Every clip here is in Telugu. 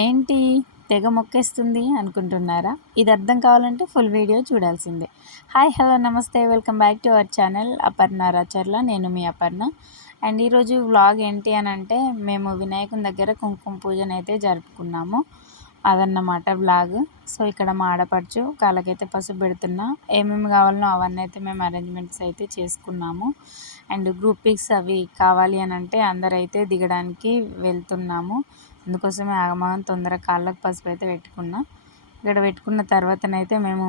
ఏంటి తెగ మొక్కేస్తుంది అనుకుంటున్నారా? ఇది అర్థం కావాలంటే ఫుల్ వీడియో చూడాల్సిందే. హాయ్ హలో నమస్తే, welcome back to our channel Aparna Racharla. నేను మీ అపర్ణ. అండ్ ఈరోజు వ్లాగ్ ఏంటి అని అంటే, మేము వినాయకుని దగ్గర కుంకుమ పూజనైతే జరుపుకున్నాము. అదన్నమాట వ్లాగ్. సో ఇక్కడ మా ఆడపడుచు కాళ్ళకైతే పసుపు పెడుతున్నా. ఏమేమి కావాలనో అవన్నీ అయితే మేము అరేంజ్మెంట్స్ అయితే చేసుకున్నాము. అండ్ గ్రూప్ పిక్స్ అవి కావాలి అని అంటే అందరైతే దిగడానికి వెళ్తున్నాము. అందుకోసమే ఆగమాగం తొందరగా కాళ్ళకు పసుపు అయితే పెట్టుకున్నా. ఇక్కడ పెట్టుకున్న తర్వాతనైతే మేము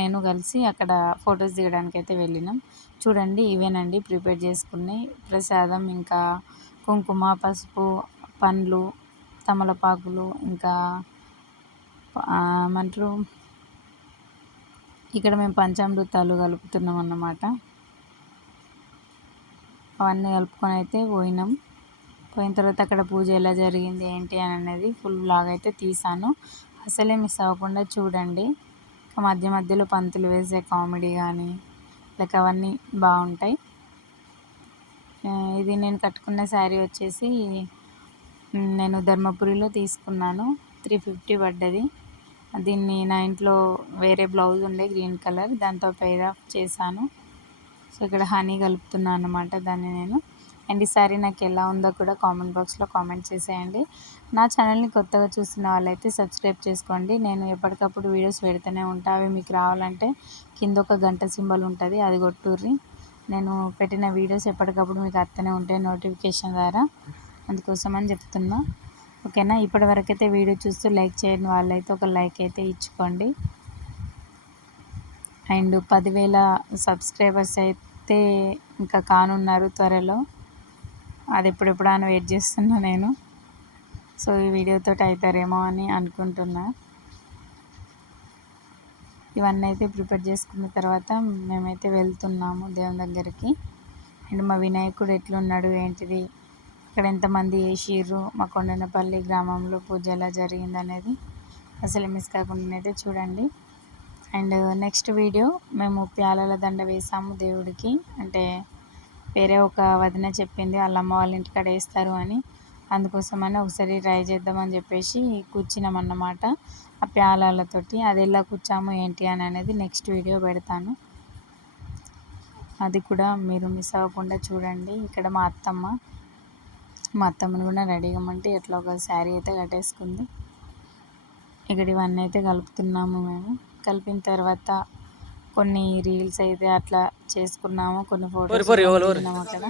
నేను కలిసి అక్కడ ఫొటోస్ దిగడానికి అయితే వెళ్ళినాం. చూడండి, ఇవేనండి ప్రిపేర్ చేసుకుని ప్రసాదం, ఇంకా కుంకుమ, పసుపు, పండ్లు, తమలపాకులు, ఇంకా ఏమంటారు, ఇక్కడ మేము పంచామృతాలు కలుపుతున్నాం అన్నమాట. అవన్నీ కలుపుకొని అయితే పోయినాం. పోయిన తర్వాత అక్కడ పూజ ఎలా జరిగింది ఏంటి అని అనేది ఫుల్ వ్లాగ్ అయితే తీసాను. అసలే మిస్ అవ్వకుండా చూడండి. మధ్య మధ్యలో పంతులు వేసే కామెడీ కానీ లైక్ అవన్నీ బాగుంటాయి. ఇది నేను కట్టుకున్న శారీ వచ్చేసి నేను ధర్మపురిలో తీసుకున్నాను. 350 పడ్డది. దీన్ని నా ఇంట్లో వేరే బ్లౌజ్ ఉండే గ్రీన్ కలర్, దాంతో పెయిర్ ఆఫ్ చేశాను. సో ఇక్కడ హనీ కలుపుతున్నాను అన్నమాట దాన్ని నేను. అండ్ ఈ సారీ నాకు ఎలా ఉందో కూడా కామెంట్ బాక్స్లో కామెంట్ చేసేయండి. నా ఛానల్ని కొత్తగా చూస్తున్న వాళ్ళైతే సబ్స్క్రైబ్ చేసుకోండి. నేను ఎప్పటికప్పుడు వీడియోస్ పెడుతూనే ఉంటాను. అవి మీకు రావాలంటే కింద ఒక గంట సింబల్ ఉంటుంది, అది కొట్టుర్రి. నేను పెట్టిన వీడియోస్ ఎప్పటికప్పుడు మీకు అత్తనే ఉంటాయి నోటిఫికేషన్ ద్వారా, అందుకోసం అని చెప్తున్నా. ఓకేనా? ఇప్పటివరకు అయితే వీడియో చూస్తూ లైక్ చేయని వాళ్ళైతే ఒక లైక్ అయితే ఇచ్చుకోండి. అండ్ 10,000 సబ్స్క్రైబర్స్ అయితే ఇంకా కానున్నారు త్వరలో. అది ఎప్పుడెప్పుడు అని వెయిట్ చేస్తున్నా నేను. సో ఈ వీడియోతో అవుతారేమో అని అనుకుంటున్నా. ఇవన్నీ అయితే ప్రిపేర్ చేసుకున్న తర్వాత మేమైతే వెళ్తున్నాము దేవుని దగ్గరికి. అండ్ మా వినాయకుడు ఎట్లున్నాడు ఏంటిది, ఇక్కడ ఎంతమంది వేసిర్రు, మా కొండనపల్లి గ్రామంలో పూజ ఎలా జరిగింది అనేది అసలు మిస్ కాకుండా అయితే చూడండి. అండ్ నెక్స్ట్ వీడియో మేము ప్యాలల దండ వేసాము దేవుడికి. అంటే వేరే ఒక వదిన చెప్పింది వాళ్ళ అమ్మ వాళ్ళ ఇంటికాడ వేస్తారు అని, అందుకోసమని ఒకసారి ట్రై చేద్దామని చెప్పేసి కూర్చున్నామన్నమాట ఆ ప్యాలలతోటి. అది ఎలా కూర్చాము ఏంటి అని అనేది నెక్స్ట్ వీడియో పెడతాను, అది కూడా మీరు మిస్ అవ్వకుండా చూడండి. ఇక్కడ మా అత్తమ్మను కూడా రెడీగా ఇవ్వమంటే ఎట్లా ఒక శారీ అయితే కట్టేసుకుంది. ఇక్కడ ఇవన్నీ అయితే కలుపుతున్నాము. మేము కలిపిన తర్వాత కొన్ని రీల్స్ అయితే అట్లా చేసుకున్నాము, కొన్ని ఫోటోస్ తీసుకున్నాము అక్కడ.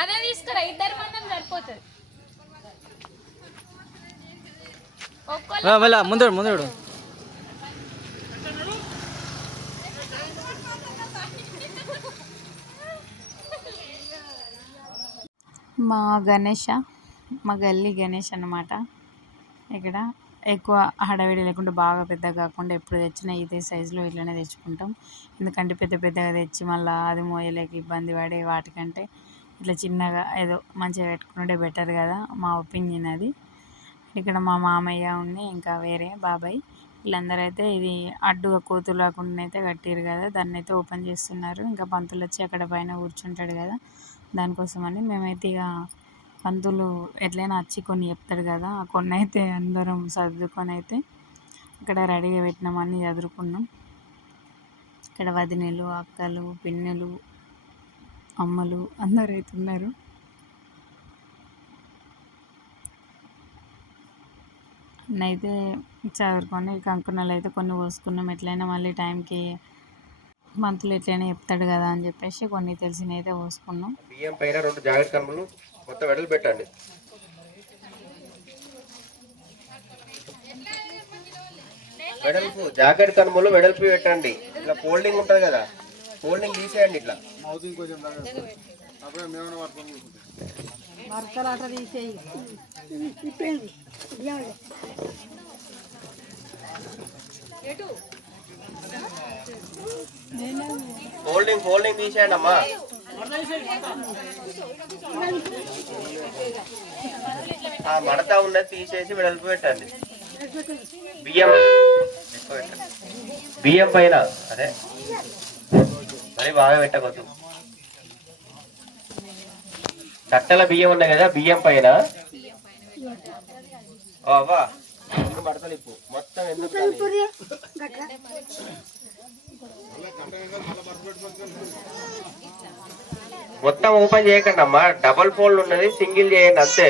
అదే తీసుకురా, ఇద్దరు మందం సరిపోతుంది. ముందు మా గల్లీ గణేష్ అన్నమాట. ఇక్కడ ఎక్కువ హడావిడి లేకుండా బాగా పెద్దగా కాకుండా ఎప్పుడు తెచ్చినా ఇదే సైజులో ఇట్లనే తెచ్చుకుంటాం. ఎందుకంటే పెద్ద పెద్దగా తెచ్చి మళ్ళీ అది మోయలేక ఇబ్బంది పడే వాటికంటే ఇట్లా చిన్నగా ఏదో మంచిగా పెట్టుకుంటే బెటర్ కదా, మా ఒపీనియన్ అది. ఇక్కడ మా మామయ్య ఇంకా వేరే బాబాయ్ వీళ్ళందరూ అయితే ఇది అడ్డుగా కోతులు రాకుండా అయితే కట్టారు కదా, దాన్ని అయితే ఓపెన్ చేస్తున్నారు. ఇంకా పంతులు వచ్చి అక్కడ పైన కూర్చుంటాడు కదా, దానికోసమని మేమైతే ఇక పంతులు ఎట్లయినా వచ్చి కొన్ని చెప్తాడు కదా, ఆ కొన్ని అయితే అందరం సర్దుకొని అయితే ఇక్కడ రెడీగా పెట్టినామని చదువుకున్నాం. ఇక్కడ వదినలు, అక్కలు, పిన్నులు, అమ్మలు అందరూ అయితే ఉన్నారు. అన్నైతే చదువుకొని కంకున్నలు అయితే కొన్ని పోసుకున్నాం. ఎట్లయినా మళ్ళీ టైంకి మంతులు ఎట్లయినా చెప్తాడు కదా అని చెప్పేసి కొన్ని తెలిసినవి అయితే పోసుకున్నాం. బియ్యం పైన 2 జాకెట్ కనుమలు మొత్తం వెడల్పు పెట్టండి. వెడల్పు జాకెట్ కనుమలు వెడల్పు పెట్టండి. ఇట్లా ఫోల్డింగ్ ఉంటుంది కదా, ఫోల్డింగ్ తీసేయండి. ఇట్లా ఫోల్డింగ్ తీసేయండి అమ్మా. ఆ మడత ఉన్నది తీసేసి వెడల్పు పెట్టండి. బియ్యం పైన అదే మరి బాగా పెట్టకొద్దు. కట్టల బియ్యం ఉన్నాయి కదా, బియ్యం పైన అవ్వా పడతలు ఇప్పు మొత్తం ఎందుకు మొత్తం ఓపెన్ చేయకండి అమ్మా, డబల్ ఫోల్డ్ ఉన్నది, సింగిల్ చేయండి అంతే.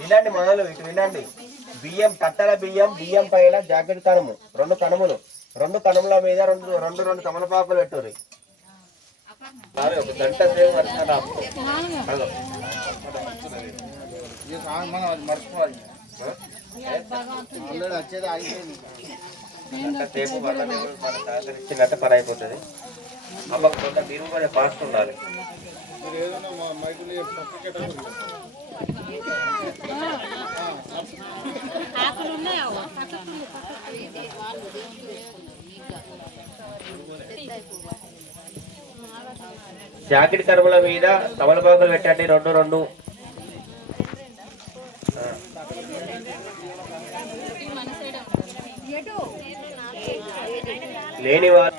వినండి మొదలు ఇటు వినండి. బియ్యం కట్టల బియ్యం, బియ్యం పైన జాకెట్ కనుము, రెండు కనుములు, రెండు కనుముల మీద రెండు రెండు రెండు తమలపాకులు పెట్టుర్రి. ఒక గంట సేపు వర్షాలు గంట సేపు వల్ల మన సహకరించినట్టు పని అయిపోతుంది. అమ్మ కొంత మీరు కూడా ఫాస్ట్ ఉండాలి. జాకెట్ కరువుల మీద తమలపాకులు పెట్టండి, రెండు రెండు. లేని వారు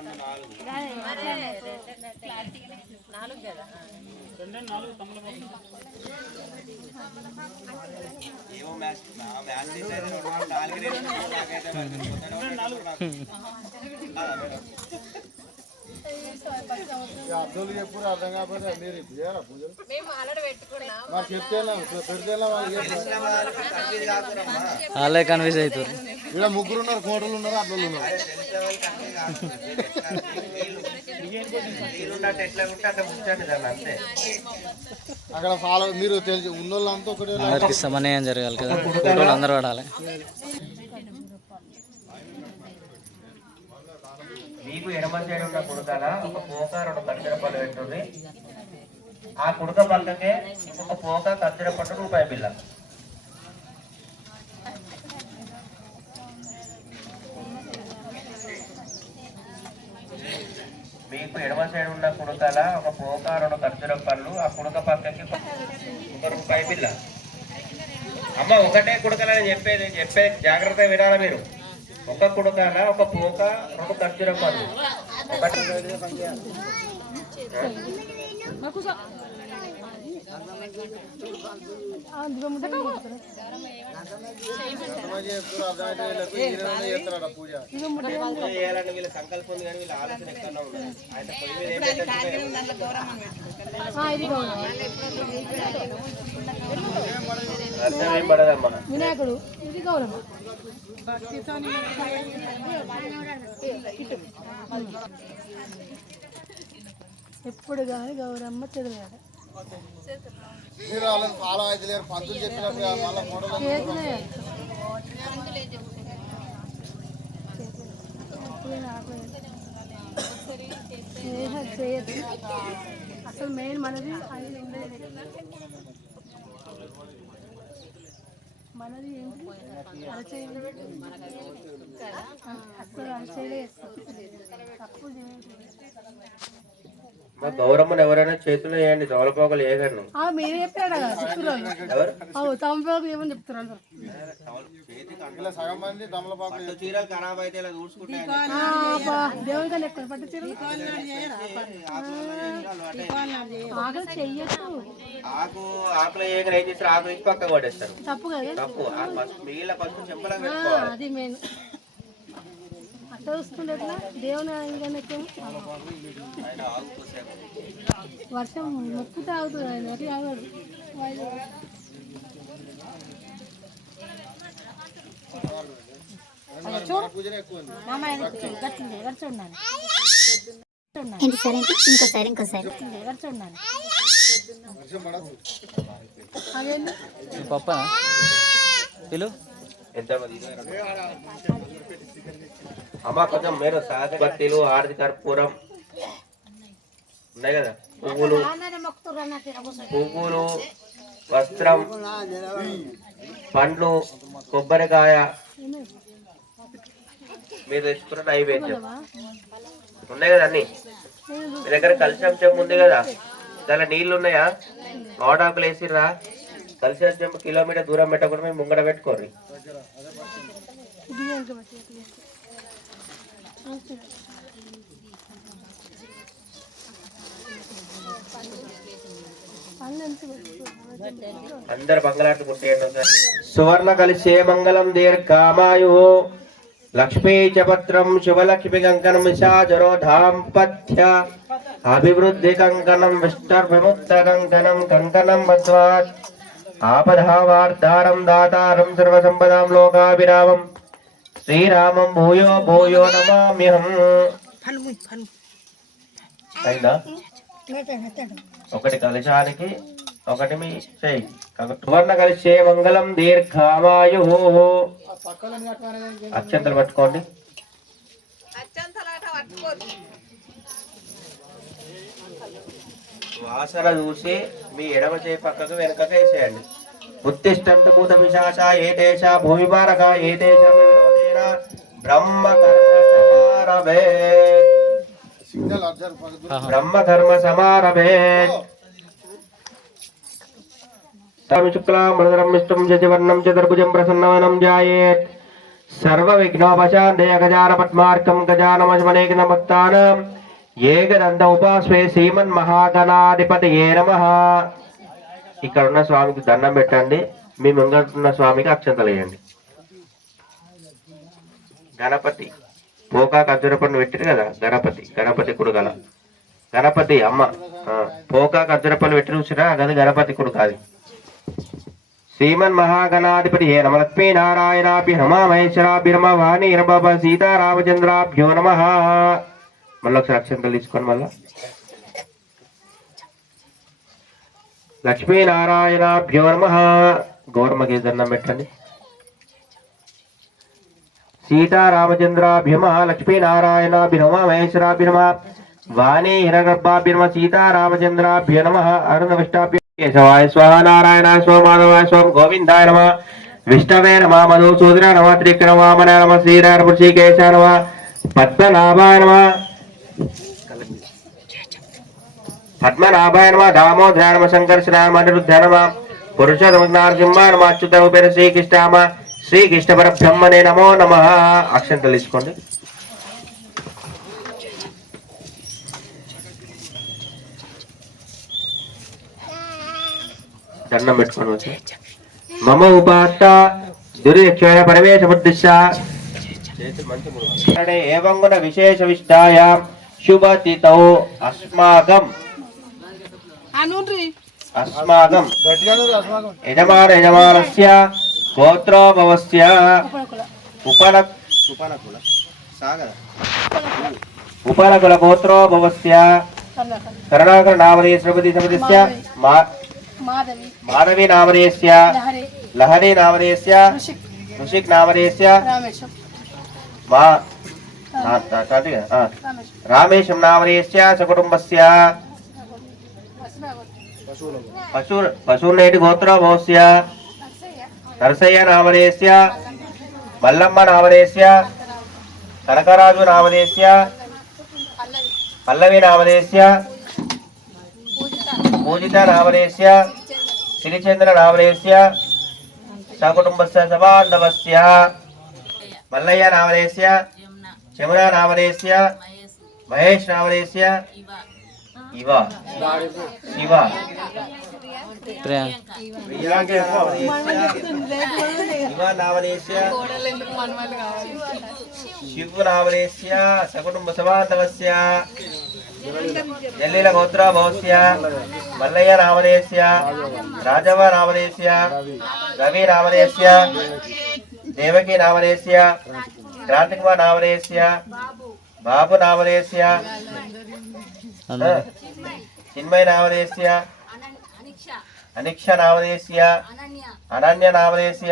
అర్థాలు చెప్పు అర్థం కాకపోతే మీరు చేయాలా పూజలు మాకు చెప్తేనా పెడితేనా వాళ్ళే కన్ఫ్యూజ్ అవుతారు. ఇక్కడ ముగ్గురు ఉన్నారు, కోటలు ఉన్నారు, అడ్డలు ఉన్నారు. అక్కడ ఫాలో మీరు తెలిసి ఉన్నోళ్ళంతా ఒకటి అందరికి సమన్వయం జరగాలి కదా, ఫోటోలు అందరూ పడాలి. మీకు ఎడమ సైడ్ ఉన్న కుడకల ఒక పోక రెండు ఖర్జూర పళ్ళు పెట్టుంది. ఆ కుడక పక్కకే ఇంకొక పోక ఖర్జూర పట్టు రూపాయి బిల్ల. మీకు ఎడమ సైడ్ ఉన్న కుడకల ఒక పోక రెండు ఖర్జూర పళ్ళు, ఆ కుడక పక్కకి ఒక రూపాయి బిల్ల. అమ్మ ఒకటే కుడకలని చెప్పేది జాగ్రత్తగా వినాలా మీరు. ఒక కుడకాల ఒక పోక రెండు ఖర్జూర పళ్ళు. చేయాలని వీళ్ళ సంకల్పం ఉంది, కానీ వీళ్ళ ఆలోచన ఎక్కడ ఉన్నది. ఆయన పొయ్యి మీద అర్థం ఏం పడదమ్మా. వినాయకుడు ఇది గౌరమ్మ. ఎప్పుడు కానీ గౌరమ్మ చదివాడు. మీరు వాళ్ళని ఫాలో అయితే లేరు, పంతులు చెప్పినట్టు మళ్ళీ మోడల్ చేయదు. అసలు మెయిన్ మనది మనది ఏంటి అరచేయాలి. అసలు అరచేయలే తప్పు చేయండి. మా గౌరమ్మను ఎవరైనా చేతులు వేయండి, తమలపాకులు వేయగలను. మీరు చెప్పాడు తమలపాకు ఏమని చెప్తున్నారు. సగం మంది తమలపాకులు చీరలు ఖరాబ్ అయితే ఇలా చూసుకుంటాయి. దేవుని కన్నా ఎక్కువ పట్టు చీరలు ఆకలి చెయ్యొచ్చు. ఆకులు వేయగా ఏం చేస్తారు, ఆకులు ఇచ్చి పక్కకు పడేస్తారు. తప్పు కదా, తప్పు. మిగిలిన ఫస్ట్ చెంపలా పెట్టుకోవాలి. అది మెయిన్. అట్లా చూసుకుంటే ఎట్లా దేవుని వర్షం మొక్కు తాగుతుంది ఆయన ఎట్లా ఆగాడు. పప్ప పిలు ఎంతమంది అమ్మ కొంచెం మీరు సాగబత్తీలు, ఆర్ది కర్పూరం ఉన్నాయి కదా, పువ్వులు, వస్త్రం, పండ్లు, కొబ్బరికాయ మీరు తెచ్చుకున్న నైవేద్యం ఉన్నాయి కదా అన్ని. మీ దగ్గర కలిసి చెంబు ఉంది కదా, దానిలో నీళ్లు ఉన్నాయా, మామిడాకులు వేసిర్రా, కలిసి వచ్చే కిలోమీటర్ దూరం పెట్టకుండా మేము ముంగడ పెట్టుకోర్రి. అందరు బంగాళాట్లు కుట్టేయండి. సువర్ణ కలిసే మంగళం దీర్ఘామాయు లక్ష్మీ చపత్రం శుభలక్ష్మి కంకణం విశాజరో దాంపత్య అభివృద్ధి కంకణం విష్ణుర్విముక్త కంకణం కంకణం మధ్వాత్ ఆపదావార్తారం దాతారం సర్వసంపదాం లోకాభిరామం శ్రీరామం భూయో భూయో నమామ్యహం. అయిందా? ఒకటి కలశానికి ఒకటి మీ చేయి. సువర్ణ కలిసే మంగళం దీర్ఘామాయు. అక్షంతలు పట్టుకోండి. వాసన చూసి మీ ఎడమ చేయి పక్కకు వెనకకు వేసేయండి. ఉత్తిష్టంత భూత విశాఖ ఏతేష భూమిపారక ఏతేష విరోధేన బ్రహ్మ కర్మ సమారభే బ్రహ్మ కర్మ సమారభే. శుక్లాం వరదరం విష్ణుం శశివర్ణం చతుర్భుజం ప్రసన్నవనం ధ్యాయేత్ సర్వ విఘ్నోపశాంతయ గజాన పద్మార్కం గజానమనేక భక్తానాం ఏకదంత ఉపాస్మే శ్రీమన్ మహాగణాధిపతయే నమః. ఇక్కడ ఉన్న స్వామికి దండం పెట్టండి. మీ ముంగటున్న స్వామికి అక్షంతలు వేయండి. గణపతి పోకా ఖర్జూరపండు పెట్టిరు కదా, గణపతి గణపతి కుడుగల గణపతి అమ్మ పోకా ఖర్జూరపండు పెట్టి చూసిరా, అది గణపతి కుడుకాది. శ్రీమన్ మహాగణాధిపతి హే నమ. లక్ష్మీ నారాయణాభి నమ మహేశ్వరాభి నమ వాణి నమ సీతారామచంద్రాభ్యో నమ. మళ్ళీ ఒకసారి అక్షంతలు తీసుకోండి. మళ్ళా లక్ష్మీనారాయణాభ్యో నమ. గౌరమ్మకి దండం పెట్టండి. సీతారామచంద్రాభ్యమ లక్ష్మీనారాయణాభి నమ మహేశ్వరాభి నమ వాణి హిరణ్యగర్భాభ్య నమ సీతారామచంద్రాభ్య నమ అరుణవిష్టాభ్య కేశవాయ స్వాహ నారాయణాయ స్వ మాధవాయ స్వం గోవిందాయ నమ విష్ణవే నమ మధుసూదన నమ త్రివిక్రమామణ నమ శ్రీరామ ఋషికేశ నమ పద్మనాభాయ నమ పద్మనాభాయ నమ దామోదరాయ నమ సంకర్షణాయ నమ అనిరుద్ధాయ నమ పురుషోత్తమ నరసింహాయ నమ అచ్యుత ఉపేర శ్రీకృష్ణ నమ శ్రీకృష్ణ పరబ్రహ్మణే నమో నమ. అక్షంతలు తీసుకోండి. దండం పెట్టుకోండి. వచ్చి మమ ఉపాత్త దుర్యక్షణ పరమేశ బుద్ధిశ ఏవం గుణ విశేష విష్టాయ శుభతితౌ అస్మాకం అస్మాకం యజమానస్య గోత్రోభవస్య ఉపనకుల గోత్రోభవస్య కరుణాకర నామనే శ్రీపతి సమితిస్య మాధవి నామనేస్య లహరి నామనేస్య ఋషిక్ నామనేస్య మా రామేశం నామనేస్య సకుటుంబస్య పశూర్నేటి గోత్రోభవస్య నరసయ్య నామనేస్య మల్లమ్మ నామనేస్య కనకరాజు నామనేస్య పల్లవి నామనేస్య పూజిత నామనేస్య శ్రీచంద్ర నామనేస్య సకుటుంబస్య సబాంధవస్య మల్లయ్య నామనేస్య చమునా నామనేస్య మహేష్ నామనేస్య ఇవ శివ ఇవ నామనేస్య శివ నామనేస్య సకుటుంబ సబాంధవస్య జల్లీల గోత్రోభవస్య మల్లయ్య నామనేస్య రాజవ నామనేస్య రవి నామనేస్య దేవకి నామనేస్య క్రాంతికుమార్ నామనేస్య బాబు నామనేస్య చిన్మయ నామనేస్య అనిక్ష నామనేస్య అనన్య నామనేస్య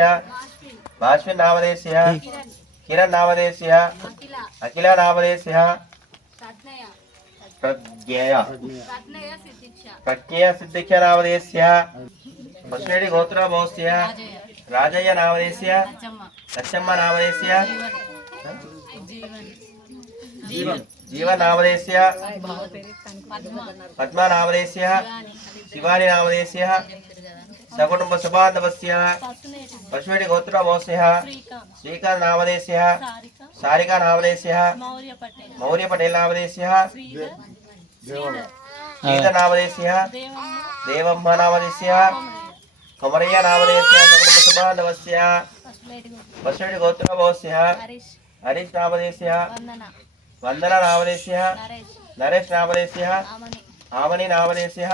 భాష్విన్ నామనేస్య కిరణ్ నామనేస్య అఖిల నామనేస్య ప్రజ్ఞేయ సిద్ధిక్ష నామనేస్య పశ్వేడి గోత్రోభవస్య రాజయ్య నామనేస్య లచ్చమ్మ నామనేస్య జీవనామదేశ్య పద్మనామదేశ్య శివాని నామదేశ్య సకుటుంబ సుబాంధవస్య పశువేటి గోత్రభోస్య శ్రీకాంత్ నామదేశ్య సారికా నామదేశ్య మౌర్య పటేల్ నామదేశ్య గీత నామదేశ్య దేవమ్మ నామదేశ్య కుమరయ్య నామదేశ్య సకుటుంబ సుబాంధవస్య పశువేటి గోత్రభోస్య హరీష్ నామదేశ్య వందన నామదేశ్య నరేష్ నామదేశ్య ఆమని నామదేశ్య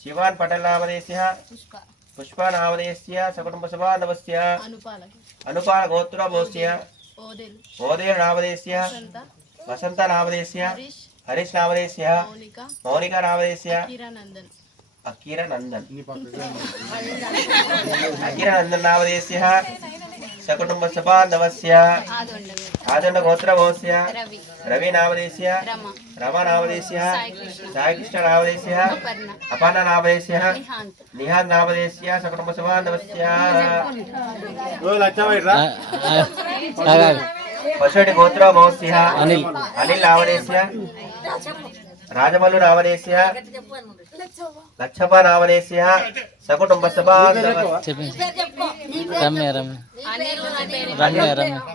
శివాన్ పటేల్ నామదేశ్య పుష్ప నామదేశ్య సకుటుంబ సుబాంధవస్య అనుపాల గోత్రభోస్య ఓదేల్ నామదేశ్య వసంత నామదేశ్య హరీష్ నామదేశ్య మౌనిక నామదేశ్య అకిరనందన్ అకిరనందన్ నామదేశ్య సకుటుంబ సుబాంధవస్య ఆదండ గోత్రభోస్య రవి నామదేశ్య రమ నామదేశ్య సాయికృష్ణ నామదేశ్య అపర్ణ నామదేశ్య నిహాన్ నామదేశ్య సకుటుంబ సుబాంధవస్య పశుడి గోత్రభోస్య అనిల్ నామదేశ్య రాజమల్లు నామదేశ్య లక్షప నామదేశ్య సకుటుంబ సుబాంధవస్య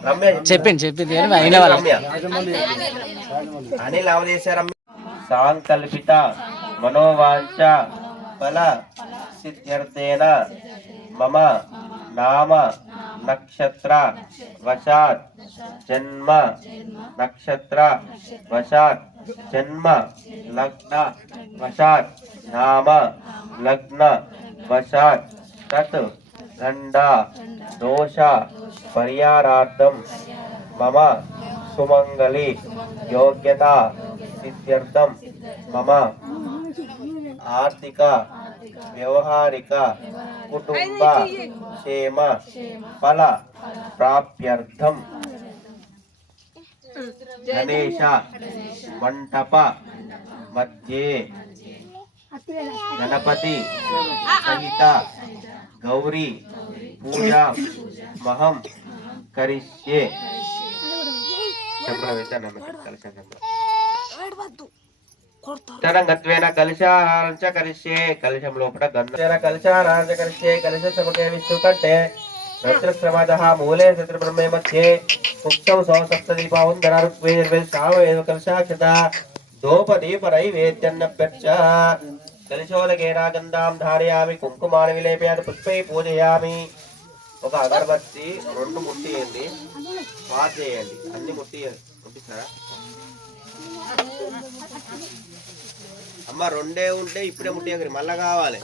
రమ్య చెప్పింది అయిన వాళ్ళు అనిల్ నామదేశ్య రమ్య సాంకల్పిత మనోవాంఛ ఫల సిద్ధ్యర్థేన మమ నామ నక్షత్ర వశాత్ జన్మ నక్షత్ర వశాత్ జన్మ లగ్న వశాత్ నామ లగ్న వశాత్ తత్ గండ దోష పరిహారార్థం మమ సుమంగళి యోగ్యత సిద్ధ్యర్థం మమ ఆర్థిక వ్యవహారిక కుటుంబ క్షేమ ఫల ప్రాప్త్యర్థం గణేశ మంటప మధ్యే గణపతి సహిత గౌరీ పూజా మహం కరిష్యే తరంగత్వేన కలశారాంచ కరిష్యే కలశం లోపల గంధేన కలశారాంచ కరిష్యే కలశ సముఖే విష్ణు కంటే రత్నశ్రమదః మూలే సత్ర బ్రహ్మే మధ్యే ఉక్తం సప్తదీపావందన ఋగ్వేద సామవేద కలశాక్షత దోపదీపరై వేద్యన్నప్యర్చ కలశోదకేన గంధాం ధారయామి కుంకుమాన విలేపయామి పుష్పై పూజయామి ఒక అగరబత్తి రెండు ముట్టియండి పాస్ చేయండి అన్ని ముట్టిస్తారా అమ్మ రెండే ఉంటే ఇప్పుడే ముట్టియండి మళ్ళా కావాలి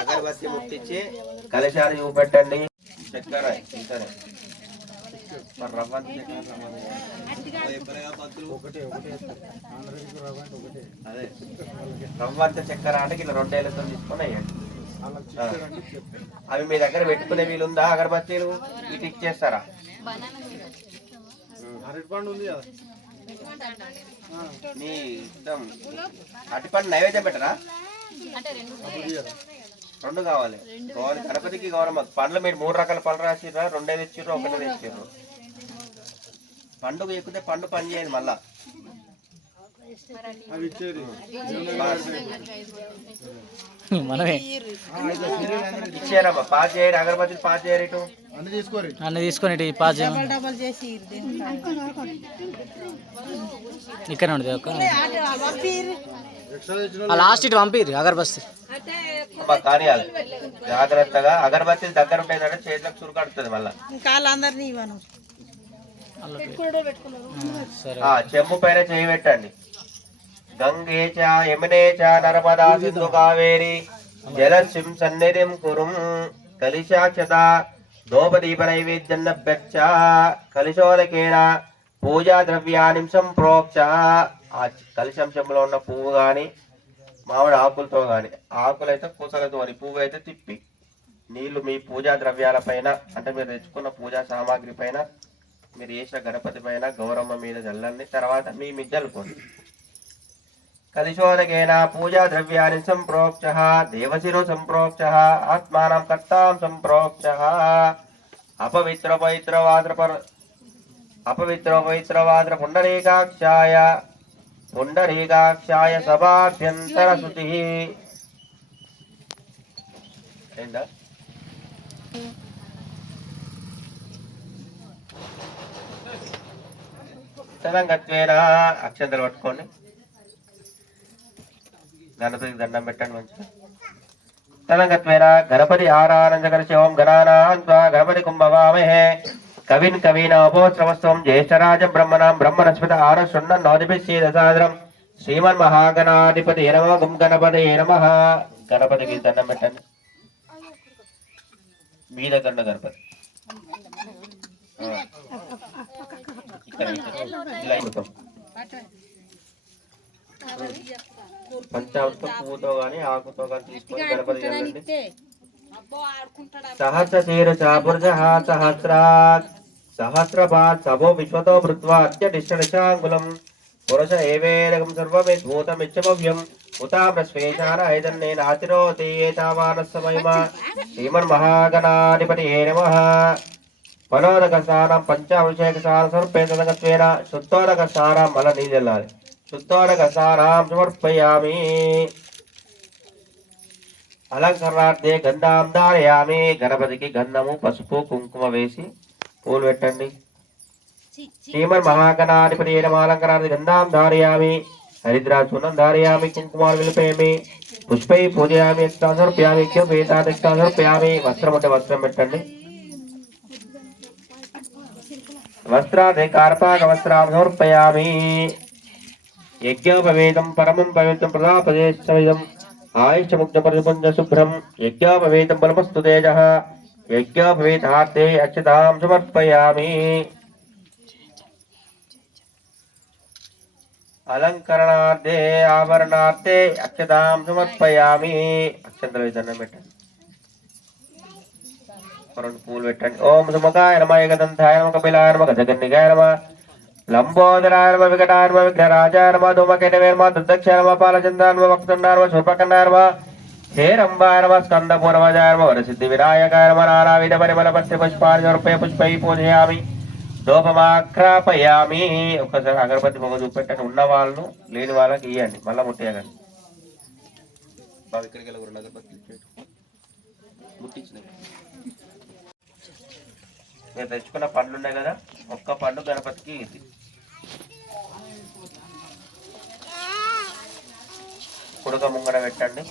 అగరబత్తి ముట్టించి కలశాన్ని చూపెట్టండి చక్కెర సరే అదే రవ్వంత చక్కెర అంటే ఇలా రెండేళ్ళతో తీసుకొని వేయండి అవి మీ దగ్గర పెట్టుకునే వీలుందా అగరబత్తీలు ఇటు ఇచ్చేస్తారా నీ ఇష్టం అటుపండు నైవేద్యం పెట్టరా రెండు కావాలి గణపతికి గౌరమ్మ పండ్లు మీరు 3 రకాల పండ్లు రాసిర్రా రెండే తెచ్చిర్రు ఒకటే తెచ్చిర్రు పండుగ ఎక్కితే పండు పని చేయండి మళ్ళా మనమే ఇచ్చారమ్మా పాస్ చేయరు అగరబత్తి పాస్ చేయరు ఇటు అన్ని తీసుకొని పాస్ ఇక్కడ ఉండదు ఒక లాస్ట్ ఇటు పంపిరు అగరబత్తి కానీ జాగ్రత్తగా అగరబత్తి దగ్గర ఉంటాయి చేతులకు చురుకడుతుంది మళ్ళా చెంబు పైన చేయి పెట్టండి గంగే చ యమునే చ నర్మదా సింధు కావేరి జలసిం సన్నిధిం కురుం కలిశాక్షత దోపదీప నైవేద్యన్నభ్యర్చ కలిశోదకేన పూజా ద్రవ్యాన్ని సంప్రోక్ష ఆ కలిశంశంలో ఉన్న పువ్వు కానీ మామిడి ఆకులతో కానీ ఆకులైతే పూసలతో అని పువ్వు అయితే తిప్పి నీళ్లు మీ పూజా ద్రవ్యాల పైన అంటే మీరు తెచ్చుకున్న పూజా సామాగ్రి పైన మీరు చేసిన గణపతి పైన గౌరమ్మ మీద చల్లండి తర్వాత మీ మిద్దలుకోండి కలిశోదకేన పూజా ద్రవ్యాన్ని సంప్రోక్ష దేవశిరో సంప్రోక్ష ఆత్మానం కర్తాం సంప్రోక్ష అపవిత్ర పవిత్ర अपवित्रो पवित्रवाद्र पुंडरीकाक्षाय सभाभ्यंतर शुचि తదంగత్వేన అక్షంతలు పట్టుకోండి. గణపతికి దండం పెట్టండి మంచిగా. తదంగత్వేన గణపతి ఆరాధన ఓం గణానాం త్వా గణపతి కుంభవామహే కవిన్ కవీనాపోత్సవస్వం జ్యేష్ఠరాజం బ్రహ్మణాం బ్రహ్మణస్పత ఆరశృణ్ణోదిభిశ్చేదసాదరం శ్రీమన్మహాగణాధిపతి నమః గుం గణపతి నమః. గణపతికి దండం పెట్టండి. మీద దండ గణపతి పంచామృత పువ్వుతో గాని ఆకుతో గాని తీసుకొని గణపతి వెళ్ళండి. సహస్ర శీర చాపుర్జ సహస్రాత్ సహస్రపాత్ సభో విశ్వతో భృత్వా అత్యధిష్ఠనిశాంగులం పురుష ఏవేదకం సర్వమిద్భూతమిచ్చమవ్యం ఉతామ్రస్వేశాన ఐదన్నేనాతిరోతి ఏతావానస్సమయమా శ్రీమన్మహాగణాధిపతియే నమః. ఫలోదకసారం పంచాభిషేకసార సమర్పేతగత్వేన శుద్ధోదకసారం మళ్ళీ నీళ్ళు వెళ్ళాలి. శుద్ధోదకసారాం సమర్పయామి. అలంకరణార్థే గంధాం ధారయామి. గణపతికి గంధము పసుపు కుంకుమ వేసి పూలు పెట్టండి. శ్రీమన్మహాగణాధిపతి అలంకరణార్థి గంధాం ధారయామి. హరిద్రాచూర్ణం ధారయామి. కుంకుమాలు విలిపేమి. పుష్పై పూజయామి. సమర్పయామి. సమర్పయామి. వస్త్రం ఉంటే వస్త్రం పెట్టండి. వస్త్రాదే కార్పాక వస్త్రాం సమర్పయామి. యజ్ఞోపవేదం పరమం పవిత్రం ప్రజాపదేశం ఆయుష్ముగ్ధ పరిపుంజ శుభ్రం యజ్ఞోపవేదం బలమస్తు తేజ యజ్ఞోపవేదార్థే అక్షతాం సమర్పయామి. అలంకరణార్థే ఆభరణార్థే అక్షతాం సమర్పయామి. అక్షంతల విధానం పెట్టండి. రెండు పూలు పెట్టండి. ఓం సుముఖాయ నమ ఏకదంతాయ నమ కపిలాయ నమ గజగన్నికాయ నమ లంబోదరాయ నమ వికటాయ నమ విఘ్నరాజాయ నమ ధూమకేతవే నమ దుర్దక్షాయ నమ పాలచంద్రాయ నమ వక్తుండాయ నమ శూర్పకర్ణాయ నమ హేరంబాయ నమ స్కందపూర్వజాయ నమ వరసిద్ధి వినాయకాయ నమ నానావిధ పరిమళ పత్రి పుష్పాన్ని సమర్పయ పుష్పై పూజయామి. ధూపమాఖ్రాపయామి. ఒక్కసారి అగరబత్తి పొగ చూపెట్టండి. ఉన్న వాళ్ళు లేని వాళ్ళకి ఇవ్వండి. మళ్ళీ ముట్టేయకండి. బాబు ఇక్కడికి వెళ్ళకూడదు. అగరబత్తి ముట్టించినాయి. మీరు తెచ్చుకున్న పండ్లు ఉన్నాయి కదా, ఒక్క పండు గణపతికి ఇది. కుడక ముంగడ పెట్టండి.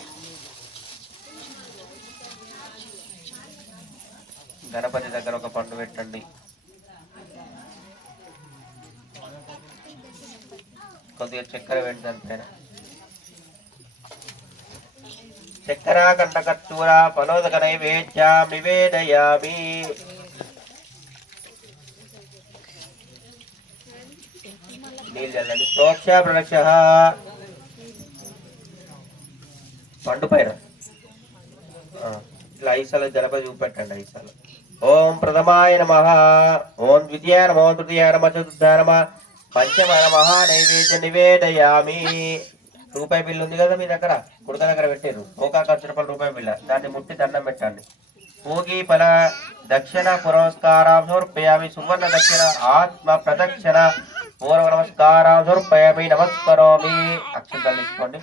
గణపతి దగ్గర ఒక పండు పెట్టండి. కొద్దిగా చక్కెర పెట్టి దానిపైన చక్కెర కంటకత్తూర ఫలోదక నైవేద్యం నివేదయామి. నీళ్ళు చల్లండి. ప్రోక్ష ప్రదక్ష పండు పైన ఇట్లా ఐసాలు గణపతి చూపెట్టండి. ఐసాలు ఓం ప్రథమాయ నమః ఓం ద్వితీయాయ నమః ఓం తృతీయాయ నమః చతుర్థాయ నమః పంచమాయ నమః నైవేద్య నివేదయామి. రూపాయి బిల్లు ఉంది కదా మీ దగ్గర, కుడక దగ్గర పెట్టారు. ఒక ₹10 రూపాయి బిల్ల, దాన్ని ముట్టి దండం పెట్టండి. భోగి ఫల దక్షిణ పురస్కారం సమర్పయామి. సువర్ణ దక్షిణ ఆత్మ ప్రదక్షిణ పూర్వ నమస్కారం సమర్పయామి. నమస్కరోమి. అక్షంతలు తీసుకోండి.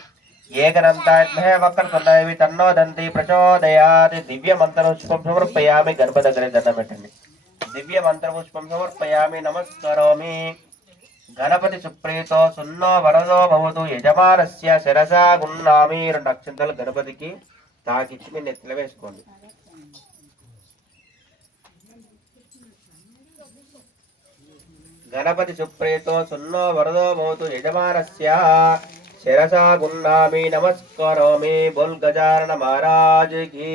ఏకనంతాత్మహే వక్రతుండవి తన్నోదంతి ప్రచోదయాది. దివ్య మంత్రపుష్పం సమర్పయామి. గణపతి దగ్గర దండం పెట్టండి. దివ్య మంత్రపుష్పం సమర్పయామి. నమస్కరోమి. గణపతి సుప్రీతో సున్నో వరదో భవతు యజమానస్య శిరసా గున్నామి. 2 అక్షంతలు గణపతికి తాకిచ్చి మీ నెత్తిలో వేసుకోండి. గణపతి సుప్రీతో సున్నో వరదో భవతు యజమానస్య శిరసా గున్నామి. నమస్కరోమి. బోల్ గజానన మహారాజ్ కి,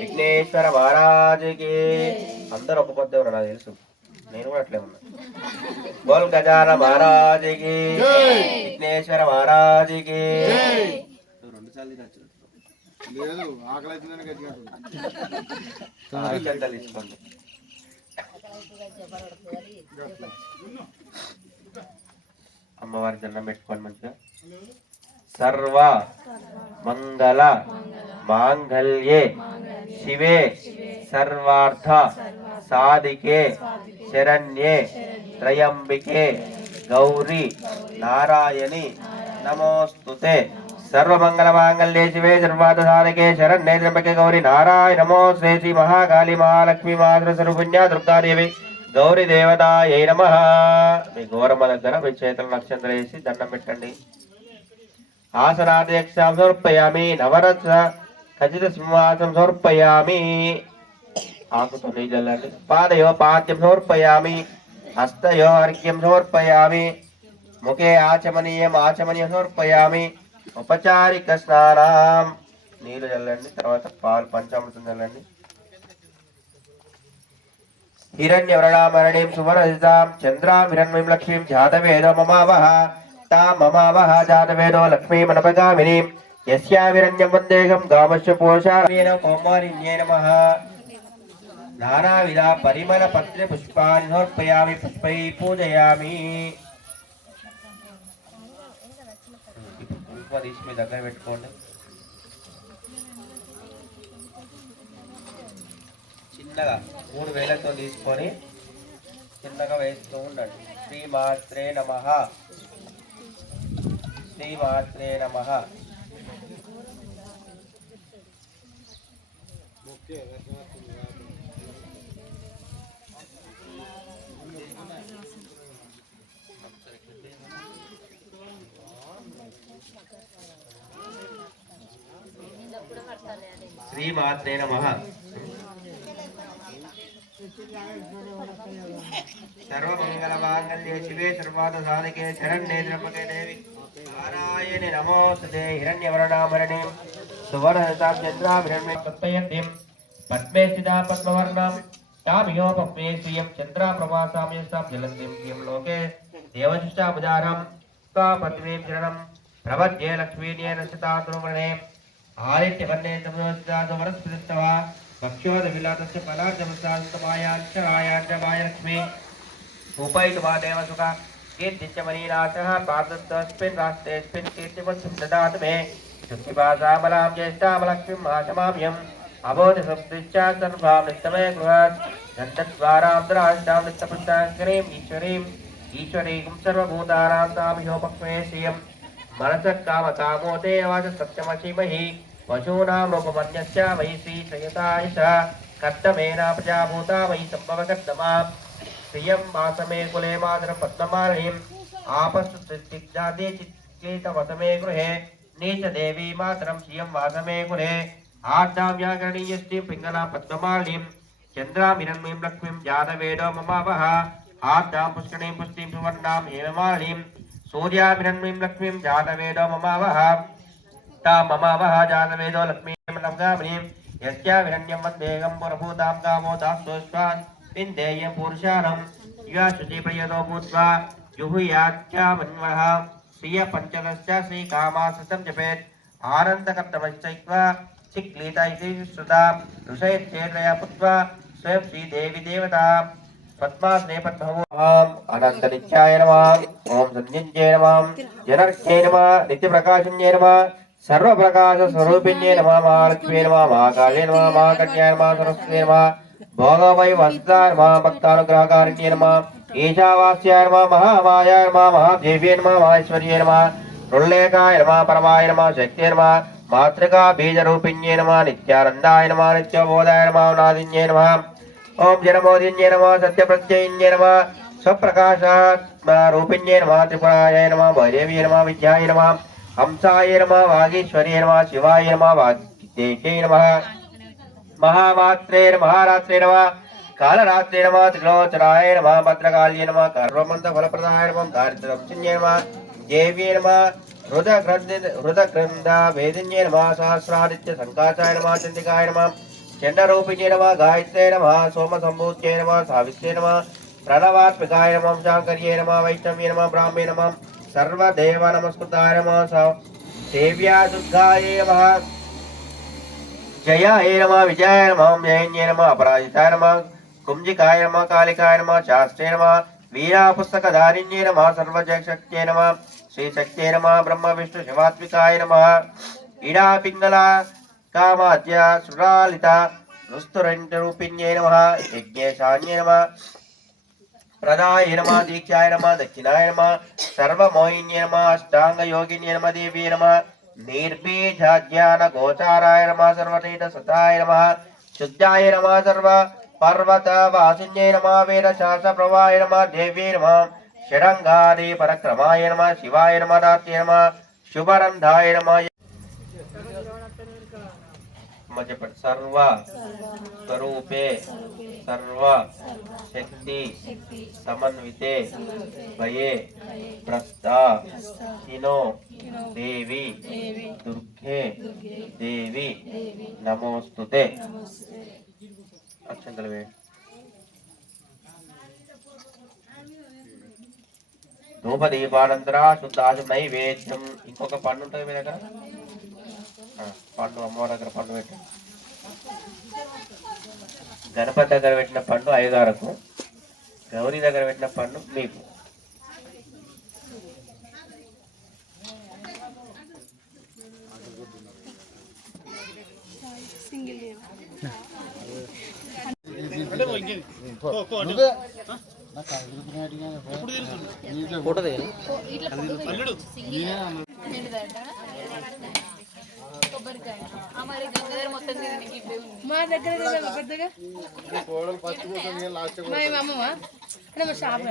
విఘ్నేశ్వర మహారాజ్ కి. అందరూ ఒక పొద్దు ఉన్నారు నాకు తెలుసు, నేను కూడా అట్లే ఉన్నా. బోల్ గజానన మహారాజ్ కి, విఘ్నేశ్వర మహారాజ్ కి. 2 సార్లు లేదు ఆకలి అవుతుందని గట్టిగా తీసుకోండి. అమ్మవారి దండం పెట్టుకోండి మంచిగా. సర్వ మంగళ మాంగళ్యే శివే సర్వార్థ సాధికే శరణ్యే త్రయంబికే గౌరీ నారాయణి నమోస్తుతే సర్వమంగళమాంగళ్యే శివే సర్వార్థసాధకే శరణ్యే త్ర్యంబకే గౌరీ నారాయణ నమోస్తుతే శ్రీ మహాకాళీ మహాలక్ష్మీ మాతృస్వరూపిణ్యా దుర్గాదేవి గౌరీ దేవతాయై నమః. మీ గౌరమ్మ దగ్గర మీ చేతుల నక్షత్రం వేసి దండం పెట్టండి. ఆసనాధ్యక్షం సమర్పయామి. నవరత్న ఖచ్చిత సింహాసనం సమర్పయామి. ఆకుతో నీళ్ళండి. పాదయో పాద్యం సమర్పయామి. హస్తయో అర్ఘ్యం సమర్పయామి. ముఖే ఆచమనీయం సమర్పయామి. ఉపచారిక స్నానం నీళ్ళు చల్లండి. తర్వాత పాలు పంచామృతం చల్లండి. హిరణ్యవర్ణామరణీం సువర్ణజితాం చంద్రాం హిరణ్మయీం లక్ష్మీం జాతవేదో మమావహ తాం మమావహ జాతవేదో లక్ష్మీమనపగామినీం యస్యావిరణ్యం వందేహం గామస్య పోషారేణ కౌమారిణ్యే నమః. నానావిధ పరిమళ పత్ర పుష్పాన్ని సమర్పయామి. పుష్పై పూజయామి. కుంకుమ తీసి మీ దగ్గర పెట్టుకోండి. చిన్నగా 3 వేలతో తీసుకొని చిన్నగా వేస్తూ ఉండండి. శ్రీమాత్రే నమః. శ్రీమాత్రే నమః. శ్రీమాత్రే నమః. సర్వమంగళమాంగళ్యే శివే సర్వార్థసాధకే శరణ్యే త్ర్యంబకే దేవి నారాయణి నమోస్తుతే. హిరణ్యవర్ణామరణీం సువర్ణజితాం చంద్రాం హిరణ్మయీం తత్పయంతిం పద్మే స్థితాం పద్మవర్ణాం తామియో పద్మే శ్రియం చంద్రా ప్రవాసాం యస్తాం జలంతిం శ్రియం లోకే దేవశిష్టాపదారం తాం పద్మేం శరణం ప్రపద్యే లక్ష్మీన్యేన స్థితాతుర్వర్ణే ఆదిత్యవర్ణే తమోస్తితాసువరస్పృతవ భక్ష్యోదవిలాతస్య ఫలార్జమస్తాంతమాయాంచ లక్ష్మీ ఉపైతు వా దేవసుఖ కీర్తిచ్చమనీనాథః పాదస్తస్మిన్ రాష్ట్రేస్మిన్ కీర్తిమత్సుం దదాతు మే శుక్తిపాసామలాం జ్యేష్ఠామలక్ష్మీం ఆశమామ్యం అబోధి సంస్థిత్యా సర్వాం నిత్తమే గృహాత్ గంధద్వారాంతరాష్టాం నిత్తపుష్టాంకరీం ఈశ్వరీం సర్వభూతానాం తామిహోపక్ష్మే శ్రియం మనసః కామకామోతే వాచ సత్యమసీమహి పశూనాం రూపమన్యస్య వై శ్రీశయతాయశ కర్తమేనా ప్రజాభూతా వై సంభవకర్తమా శ్రియం వాసమే కులే మాతరం పద్మమాలిం ఆపస్సు చిత్తిగ్ధాదే చిత్క్లీతవసమే గృహే నీచ దేవీ మాతరం శ్రియం వాసమే కులే ఆర్ధాం వ్యాకరణీయస్త్రీం పింగళాం పద్మమాలిం చంద్రాం హిరణ్మయీం లక్ష్మీం జాతవేదో మమావహ ఆర్ధాం పుష్కణీం పుష్టిం సువర్ణాం హేమమాలిం సూర్యాం హిరణ్మయీం లక్ష్మీం జాతవేదో మమావహ తాం మమావహ జాతవేదో లక్ష్మీమనపగామినీం యస్యాం హిరణ్యం వందేహం పురభూతాం గామో దాస్తోష్వాన్ విందేయం పురుషాణం యువ శుచిప్రియదో భూత్వా జుహుయాచ్చామన్వః శ్రియ పంచదశ్చ శ్రీకామాసతం జపేత్ ఆనందకర్తమశ్చైత్వా చిక్లీత ఇతి శ్రుతా ఋషయచ్చేత్రయా పుత్వా స్వయం శ్రీదేవి దేవతా పద్మాసనే పద్మభూమాం అనంతనిత్యాయ నమః. ఓం సంధ్యే నమః. జనర్ఘ్యే నమః. నిత్యప్రకాశన్యే నమః. సర్వప్రకాశ స్వరూపిణ్యే నమః. మహాలక్ష్మీ నమః. మహాకాళే నమః. మహాకన్యాయ నమః. సరస్వతే నమః. భోగవై వస్తాయ నమః. భక్తానుగ్రహకారిణ్యే నమః. ఈశావాస్యాయ నమః. మహామాయాయ నమః. మహాదేవ్యే నమః. మహేశ్వర్యే నమః. రుల్లేకాయ నమః. పరమాయ నమః. శక్తే నమః. మాతృకా బీజరూపిణ్యే నమః. నిత్యానందాయ నమః. నిత్యబోధాయ నమః. నాదిన్యే నమః. ఓం జనమోదిన్యే నమః. సత్యప్రత్యయిన్యే నమః. స్వప్రకాశ రూపిణ్యే నమః. త్రిపురాయ నమః. భైరవ్యే నమః. విద్యాయ నమః. హంసాయ నమః. వాగీశ్వర్యే నమః. శివాయ నమః. వాగ్దేవ్యై నమః. మహామాత్రే మహారాత్రే నమః. కాళరాత్రే నమః. త్రిలోచనాయ నమః. భద్రకాళ్యే నమః. కర్మమంత ఫలప్రదాయ నమః. దారిద్ర్యే నమః. దేవ్యే నమః. హృదగ్రంథ వేదిన్యే నమః. సహస్రాదిత్య సంకాశాయ నమః. చండికాయ నమః. చండరూపిణ్యే నమః. గాయత్రే నమః. సోమసంభూత్యై నమః. సావిత్రే నమః. ప్రణవాత్మికాయ నమః. శాంకర్యే నమః. వైష్ణవ్యే నమః. బ్రాహ్మణే నమః. సర్వదేవ నమస్కృతాయ నమః. సేవ్యా దుర్గాయే నమః. జయాయ నమః. విజయాయ నమః. జయన్యే నమః. అపరాజితాయ నమః. కుంజికాయ నమః. కాళికాయ నమః. శాస్త్రే నమః. వీరా పుస్తకధారిణ్యే నమః. సర్వజయశక్త్యై నమః. శ్రీశక్త్యై నమః. బ్రహ్మ విష్ణు శివాత్మికాయ నమః. ఇడా పింగళ కామాద్య సురాలిత नुस्तुरण्यरूपिण्यै नमः यज्ञेशान्यै नमः प्रदाय नमः दीक्षाय नमः दक्षिणाय नमः सर्वमोहिन्यै नमः अष्टाङ्गयोगिन्यै नमः देवी नमः निर्बीजाज्ञान गोचाराय नमः सर्वतीर्थसताय नमः शुद्धाय नमः सर्व पर्वतवासिन्यै नमः वेदशास्त्रप्रभाय नमः देवी नमः षडङ्गादि परक्रमाय नमः शिवाय नमः दात्ये नमः शुभरन्धाय नमः सर्व स्वरूपे सर्व शक्ति समन्विते भये प्रस्ता हिनो देवी दुर्गे देवी नमोस्तुते अक्षंतल वे ధూపదీపానంతర శుద్ధాశం నైవేద్యం ఇంకొక పండు ఉంటుంది మీ దగ్గర పండు అమ్మవారి దగ్గర పండు పెట్టి గణపతి దగ్గర పెట్టిన పండు అయ్యగారకు గౌరీ దగ్గర పెట్టిన పండు మీకు ఫోటో మా దగ్గర పెద్దగా మా అమ్మమ్మ మా షాప్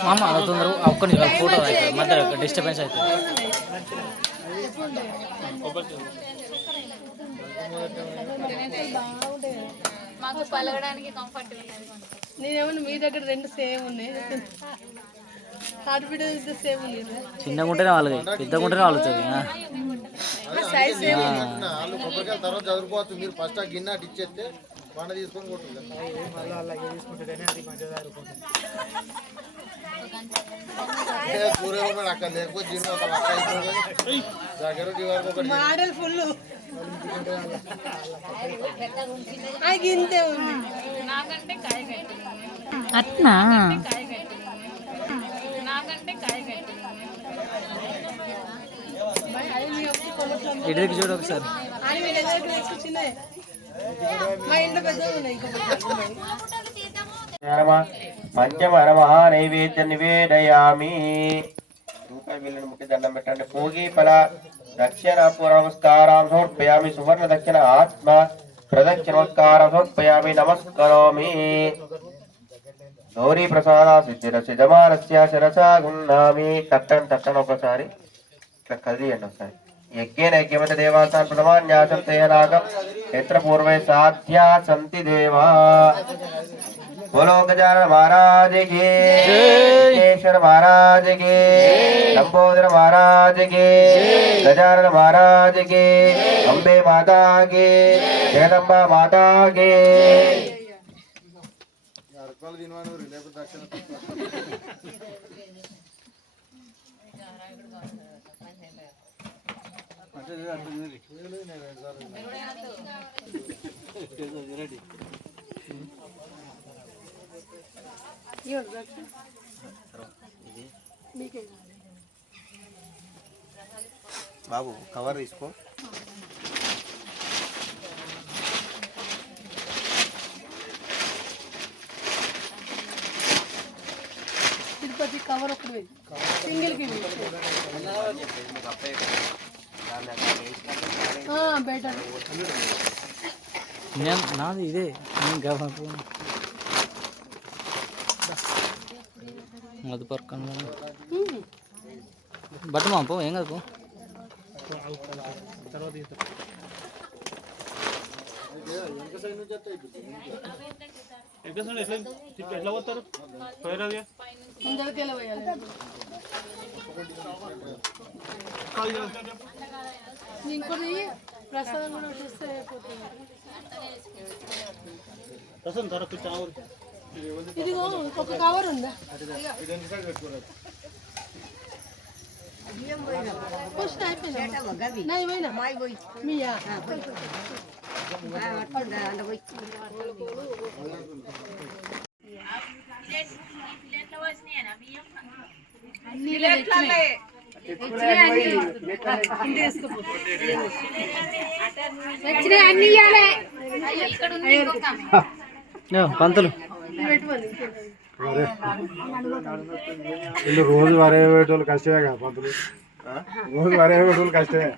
మామ అవుతుంది ఒక్క ఫోటో మధ్య డిస్టర్బెన్స్ అవుతుంది మాకు పలగడానికి కంఫర్ట్ నేనేమన్నా మీ దగ్గర రెండు సేమ్ ఉన్నాయి హార్ట్బీట్ సేమ్ ఉంది చిన్నగా ఉంటేనే వాళ్ళకి పెద్దగా ఉంటేనే వాళ్ళుతుంది సైజ్ సేమ్ వాళ్ళు కొబ్బరికాయలు తర్వాత చదువుకోవచ్చు మీరు ఫస్ట్ ఆ గిన్నె అటు ఇచ్చేస్తే పండ తీసుకొని కొట్టుంది సూర్యబాబు అక్కడ లేకపోతే జిన్ను ఒక అక్క సెక్యూరిటీ వరకు ఒకటి మోడల్ ఫుల్ ఇంతే ఉంది నాకంటే కాయ కట్టింది అట్నా నాకంటే కాయ కట్టింది ఇటుకి చూడు ఒకసారి మా ఇంట్లో పెద్దగా ఉన్నాయి పంచమర మహానైవేద్య నివేదయామి రూపాయి బిల్లును ముఖ్య దండం పెట్టండి భోగి ఫల దక్షిణ పురస్కారం సమర్పయామి సువర్ణ దక్షిణ ఆత్మ ప్రదక్షిణోత్కారం సమర్పయామి నమస్కరోమి గౌరీ ప్రసాద సిద్ధిర సిద్ధమానస్య శిరసా గున్నామి తట్టని ఒకసారి ఇట్లా కదిలియండి ఒకసారి యజ్ఞేన యజ్ఞమత దేవాసాన్ ప్రథమాన్యాసం తేనాగం ఎత్ర పూర్వే సాధ్యా సంతి దేవా बोलो गजानन महाराज के केशर महाराज के लंबोदर महाराज के गजानन महाराज के अम्बे माता के जगदम्बा माता के బాబు కవర్ తీసుకో తిరుపతి కవర్ ఒకటి సింగిల్ కి బెటర్ నాది ఇదే అది పక్కన బట్ట మా పో ఏం కాదు పో ఎట్లా పోతారు ఇంకోటి ప్రసాదం కూడా చూస్తే అయిపోతుంది ఇదిగో ఒక కవర్ ఉందా ఫస్ట్ అయిపోయిందా మీయా పంతులు వీళ్ళు రోజు వరే పెట్టేవాళ్ళు కష్టమే కదా పంతులు, రోజు వరే పెట్టేవాళ్ళు కష్టమే.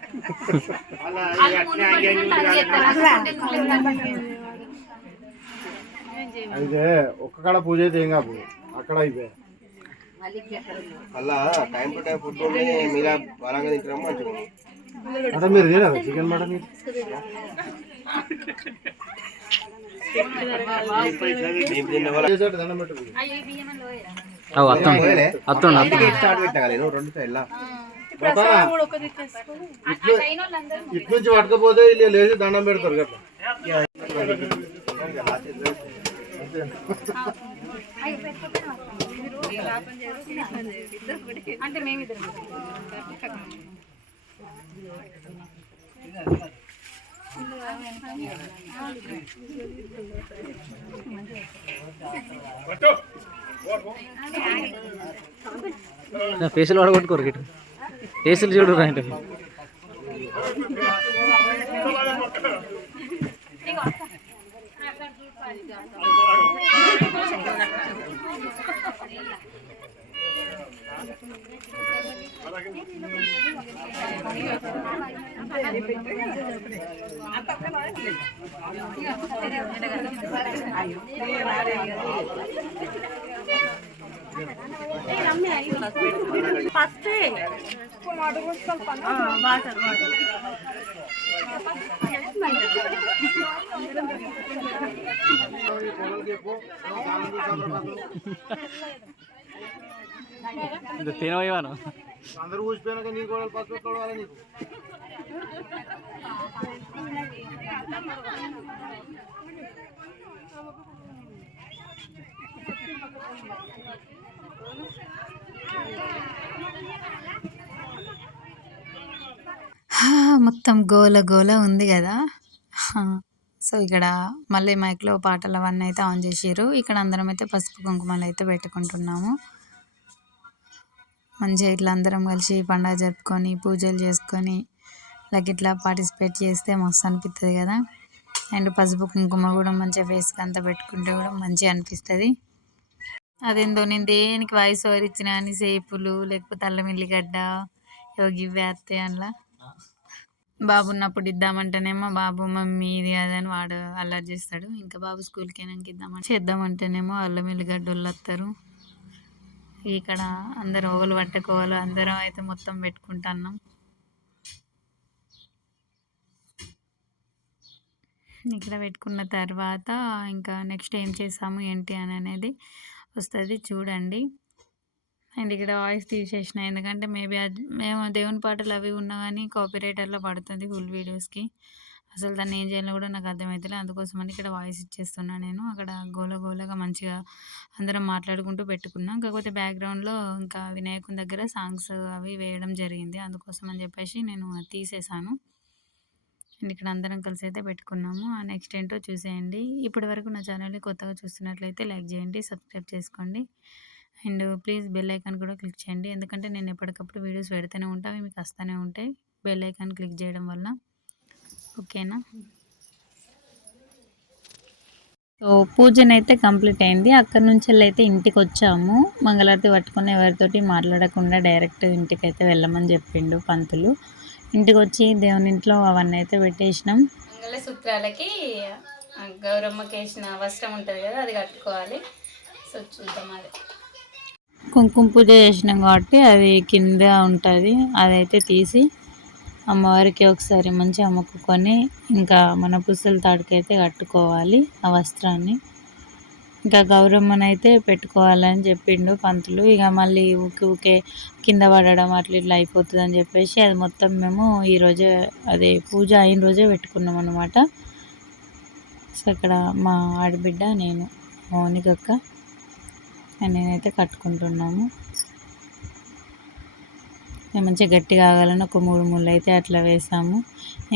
అయితే ఒక్క కాడ పూజ అయితే ఏం కాదు, అక్కడ అయిపోయాయి. అలా టైం టు టైం ఫుడ్ మీరా బలంగా తింటాము మంచిగా. అంటే మీరు తినరా చికెన్ మటన్? చేసాడు దండం పెట్టు. స్టార్ట్ పెట్టా నేను 2 సైడ్ల ఇటు నుంచి పట్టుకపోతే వీళ్ళు లేచి దండం పెడతారు కదా. అంటే మేమిద్దరం ఫేసులు వాడగొట్టుకోరు గిట్టు, ఫేసులు చూడు అంటే తినవయ్యాను అందరూ ఊసిపోయినాక నీ కూడా పసుపు పెట్టుకోవాలి నీకు. మొత్తం గోల గోల ఉంది కదా. సో ఇక్కడ మళ్ళీ మైక్లో పాటలు అవన్నీ అయితే ఆన్ చేసారు. ఇక్కడ అందరం అయితే పసుపు కుంకుమలు అయితే పెట్టుకుంటున్నాము. మంచిగా ఇట్లా అందరం కలిసి పండుగ జరుపుకొని పూజలు చేసుకొని లైక్ ఇట్లా పార్టిసిపేట్ చేస్తే మస్తు అనిపిస్తుంది కదా. అండ్ పసుపు కుంకుమ కూడా మంచిగా ఫేస్కి అంతా పెట్టుకుంటే కూడా మంచిగా అనిపిస్తుంది. అదేందో నేను దేనికి వాయిస్ ఓవర్ ఇచ్చిన అని సేపులు లేకపోతే అల్లం ఎల్లిగడ్డ యోగి వేస్తే అందులో బాబు ఉన్నప్పుడు ఇద్దామంటేనేమో బాబు మమ్మీ ఇది అదని వాడు అల్లరి చేస్తాడు. ఇంకా బాబు స్కూల్కి అయినాక ఇద్దామని చేద్దామంటేనేమో అల్లం ఎల్లిగడ్డ వస్తారు. ఇక్కడ అందరు ఓగలు పట్టుకోవాలి, అందరం అయితే మొత్తం పెట్టుకుంటున్నాం. ఇక్కడ పెట్టుకున్న తర్వాత ఇంకా నెక్స్ట్ ఏం చేసాము ఏంటి అని అనేది వస్తుంది చూడండి. అండ్ ఇక్కడ వాయిస్ తీసేసిన ఎందుకంటే మేబీ మేము దేవుని పాటలు అవి ఉన్నా కానీ కాపీరైటర్లో పడుతుంది ఫుల్ వీడియోస్కి. అసలు దాన్ని ఏం చేయాలో కూడా నాకు అర్థమవుతలేదు. అందుకోసమని ఇక్కడ వాయిస్ ఇచ్చేస్తున్నాను నేను. అక్కడ గోల గోలగా మంచిగా అందరం మాట్లాడుకుంటూ పెట్టుకున్నాం. కాకపోతే బ్యాక్గ్రౌండ్లో ఇంకా వినాయకుని దగ్గర సాంగ్స్ అవి వేయడం జరిగింది. అందుకోసం అని చెప్పేసి నేను తీసేసాను. అండ్ ఇక్కడ అందరం కలిసి అయితే పెట్టుకున్నాము. ఆ నెక్స్ట్ ఏంటో చూసేయండి. ఇప్పటి వరకు నా ఛానల్ని కొత్తగా చూస్తున్నట్లయితే లైక్ చేయండి, సబ్స్క్రైబ్ చేసుకోండి. అండ్ ప్లీజ్ బెల్ ఐకాన్ కూడా క్లిక్ చేయండి. ఎందుకంటే నేను ఎప్పటికప్పుడు వీడియోస్ పెడుతూనే ఉంటాను, అవి మీకు వస్తూనే ఉంటాయి బెల్ ఐకాన్ క్లిక్ చేయడం వల్ల. ఓకేనా? సో పూజనైతే కంప్లీట్ అయింది. అక్కడి నుంచి అయితే ఇంటికి వచ్చాము. మంగళారతి పట్టుకుని ఎవరితోటి మాట్లాడకుండా డైరెక్ట్ ఇంటికి అయితే వెళ్ళమని చెప్పిండు పంతులు. ఇంటికి వచ్చి దేవుని ఇంట్లో అవన్నీ అయితే పెట్టేసినాం. మంగళసూత్రాలకి గౌరమ్మకి వేసిన వస్త్రం ఉంటుంది కదా, అది కట్టుకోవాలి. సో చూద్దాం. అది కుంకుమ పూజ చేసినాం కాబట్టి అది కింద ఉంటుంది, అదైతే తీసి అమ్మవారికి ఒకసారి మంచిగా మొక్కుకొని ఇంకా మన పుస్తల తాడుకైతే కట్టుకోవాలి ఆ వస్త్రాన్ని. ఇంకా గౌరమ్మనైతే పెట్టుకోవాలని చెప్పిండు పంతులు. ఇక మళ్ళీ ఊకే కింద పడడం అట్లా ఇట్లా అయిపోతుంది అని చెప్పేసి అది మొత్తం మేము ఈరోజే అదే పూజ అయిన రోజే పెట్టుకున్నాం అనమాట. సో ఇక్కడ మా ఆడబిడ్డ నేను మౌనికక్క నేనైతే కట్టుకుంటున్నాము. మంచిగా గట్టిగా ఆగాలని ఒక 3 ముళ్ళు అయితే అట్లా వేసాము.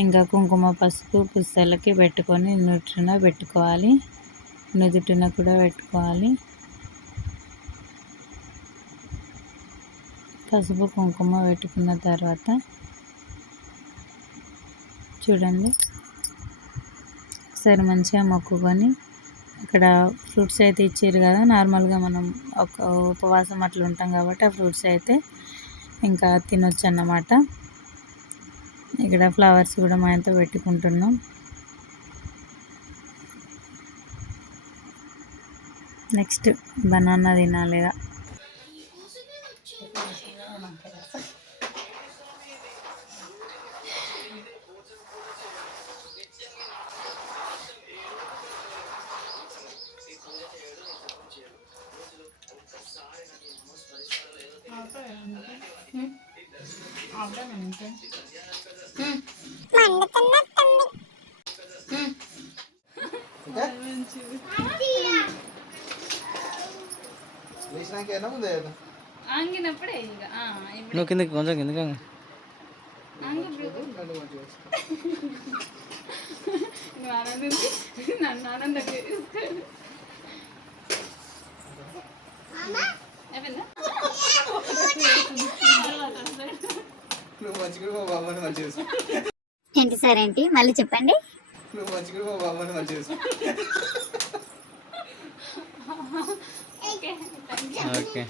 ఇంకా కుంకుమ పసుపు పుస్తలకి పెట్టుకొని నుదుటిన పెట్టుకోవాలి, నుదుటిన కూడా పెట్టుకోవాలి. పసుపు కుంకుమ పెట్టుకున్న తర్వాత చూడండి ఒకసారి మంచిగా మొక్కుకొని అక్కడ ఫ్రూట్స్ అయితే ఇచ్చారు కదా. నార్మల్గా మనం ఒక ఉపవాసం అట్లా ఉంటాం కాబట్టి ఆ ఫ్రూట్స్ అయితే ఇంకా తినొచ్చు అన్నమాట. ఇక్కడ ఫ్లవర్స్ కూడా మా ఇంట్లో పెట్టుకుంటున్నాం. Next banana తినాలిగా. లేచినాకేనా ముందే ఆంగినప్పుడే ఇక నువ్వు కిందకి కొంచెం కిందకి నన్ను ఆనందంగా తీసుకోండి. నువ్వు మంచిగా మా బాబాని మంచిగా ఏంటి సార్ ఏంటి మళ్ళీ చెప్పండి. నువ్వు మంచిగా మా బాబాని మంచిగా ఓకే.